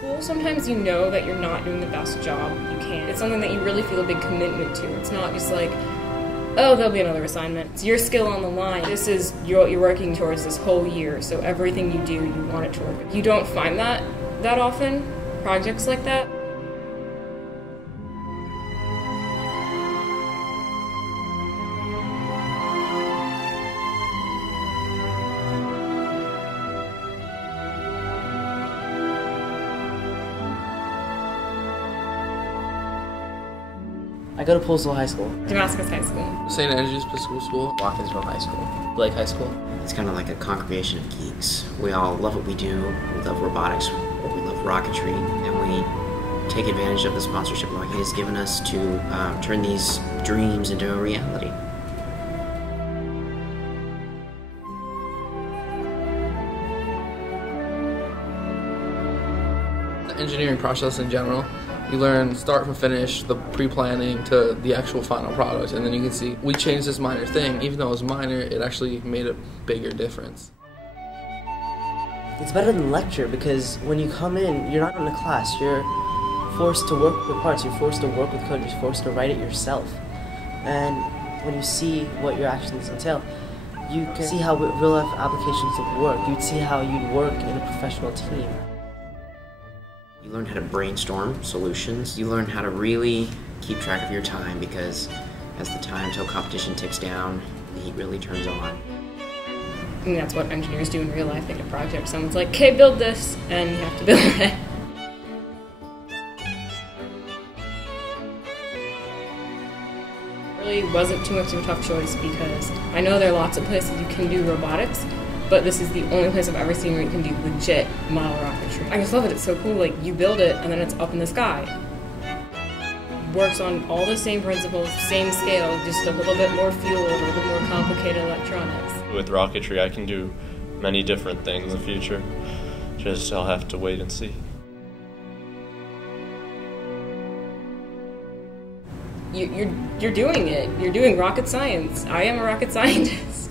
school, sometimes you know that you're not doing the best job you can. It's something that you really feel a big commitment to. It's not just like, oh, there'll be another assignment. It's your skill on the line. This is what you're working towards this whole year, so everything you do, you want it to work. You don't find that often, projects like that. I go to Postal High School. Damascus High School. St. Andrew's Episcopal School. Watkinsville High School. Blake High School. It's kind of like a congregation of geeks. We all love what we do. We love robotics, or we love rocketry, and we take advantage of the sponsorship Rocket has given us to turn these dreams into a reality. The engineering process in general. You learn start from finish, the pre-planning to the actual final product, and then you can see we changed this minor thing. Even though it was minor, it actually made a bigger difference. It's better than lecture because when you come in, you're not in a class. You're forced to work with parts, you're forced to work with code, you're forced to write it yourself. And when you see what your actions entail, you can see how real-life applications would work. You'd see how you'd work in a professional team. You learn how to brainstorm solutions. You learn how to really keep track of your time because as the time till competition ticks down, the heat really turns on. I mean, that's what engineers do in real life. They get a project. Someone's like, okay, build this, and you have to build it. It really wasn't too much of a tough choice because I know there are lots of places you can do robotics, but this is the only place I've ever seen where you can do legit model rocketry. I just love it. It's so cool. Like, you build it, and then it's up in the sky. Works on all the same principles, same scale, just a little bit more fuel, a little bit more complicated electronics. With rocketry, I can do many different things in the future. Just I'll have to wait and see. You're doing it. You're doing rocket science. I am a rocket scientist.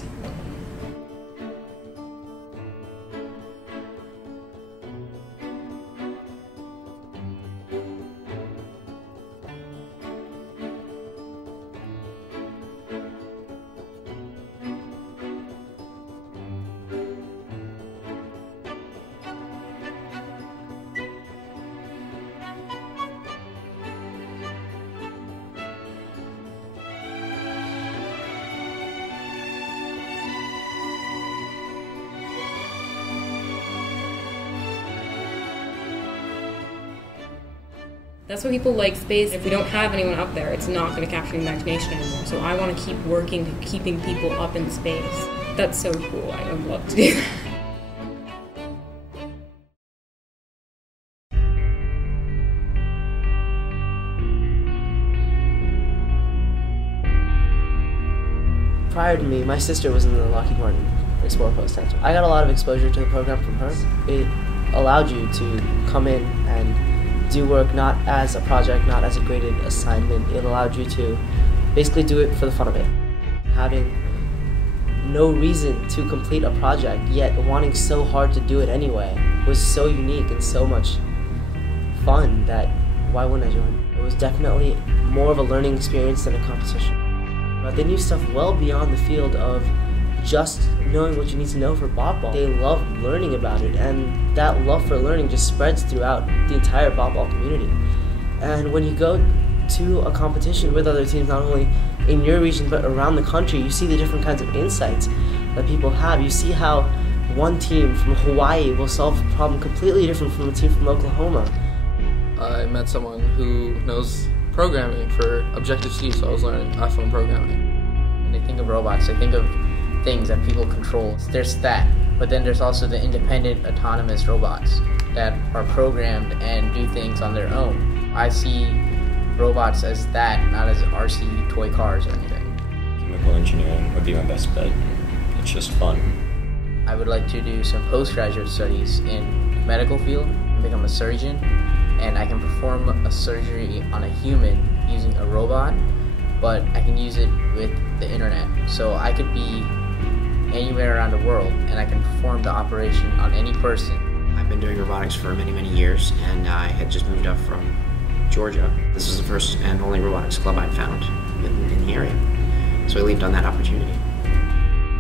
That's why people like space. If we don't have anyone up there, it's not going to capture the imagination anymore. So I want to keep working to keeping people up in space. That's so cool. I would love to do that. Prior to me, my sister was in the Lockheed Martin Explorer Post Center. I got a lot of exposure to the program from her. It allowed you to come in and do work not as a project, not as a graded assignment. It allowed you to basically do it for the fun of it. Having no reason to complete a project, yet wanting so hard to do it anyway, was so unique and so much fun that why wouldn't I join? It was definitely more of a learning experience than a competition. But they knew stuff well beyond the field of just knowing what you need to know for Bob Ball. They love learning about it, and that love for learning just spreads throughout the entire Bob Ball community. And when you go to a competition with other teams, not only in your region but around the country, you see the different kinds of insights that people have. You see how one team from Hawaii will solve a problem completely different from a team from Oklahoma. I met someone who knows programming for Objective-C, so I was learning iPhone programming. When they think of robots, they think of things that people control. There's that, but then there's also the independent autonomous robots that are programmed and do things on their own. I see robots as that, not as RC toy cars or anything. Chemical engineering would be my best bet. It's just fun. I would like to do some postgraduate studies in medical field, become a surgeon, and I can perform a surgery on a human using a robot, but I can use it with the internet. So I could be anywhere around the world and I can perform the operation on any person. I'm been doing robotics for many, many years, and I had just moved up from Georgia. This was the first and only robotics club I'd found in the area. So I leaped on that opportunity.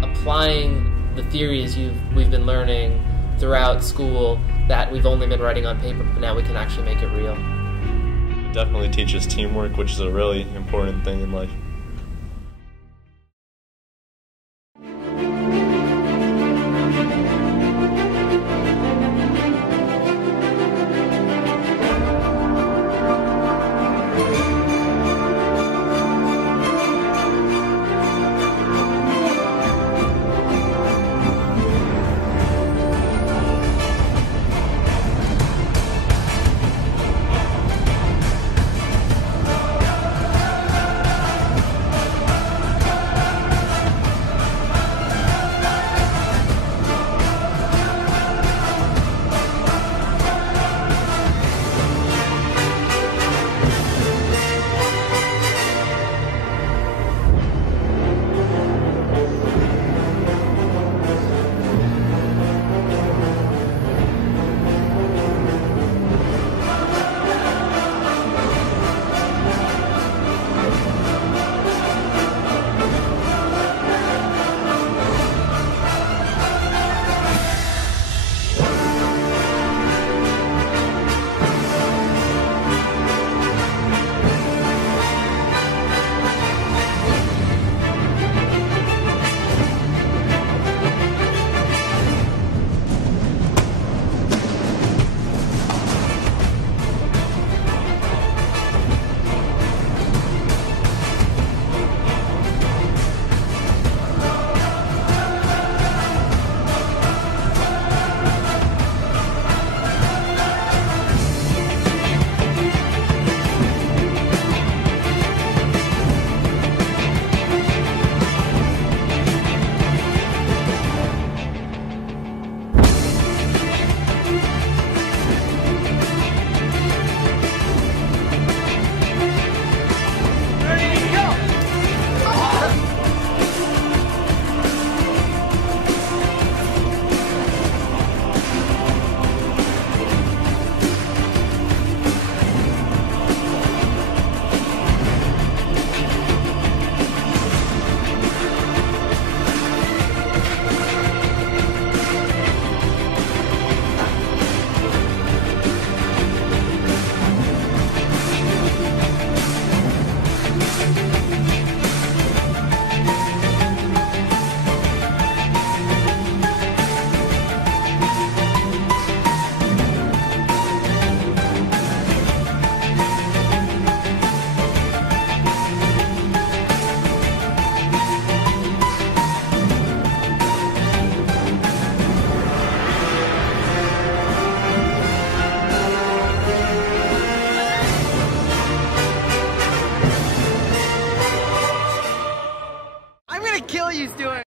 Applying the theories we've been learning throughout school that we've only been writing on paper, but now we can actually make it real. It definitely teaches teamwork, which is a really important thing in life.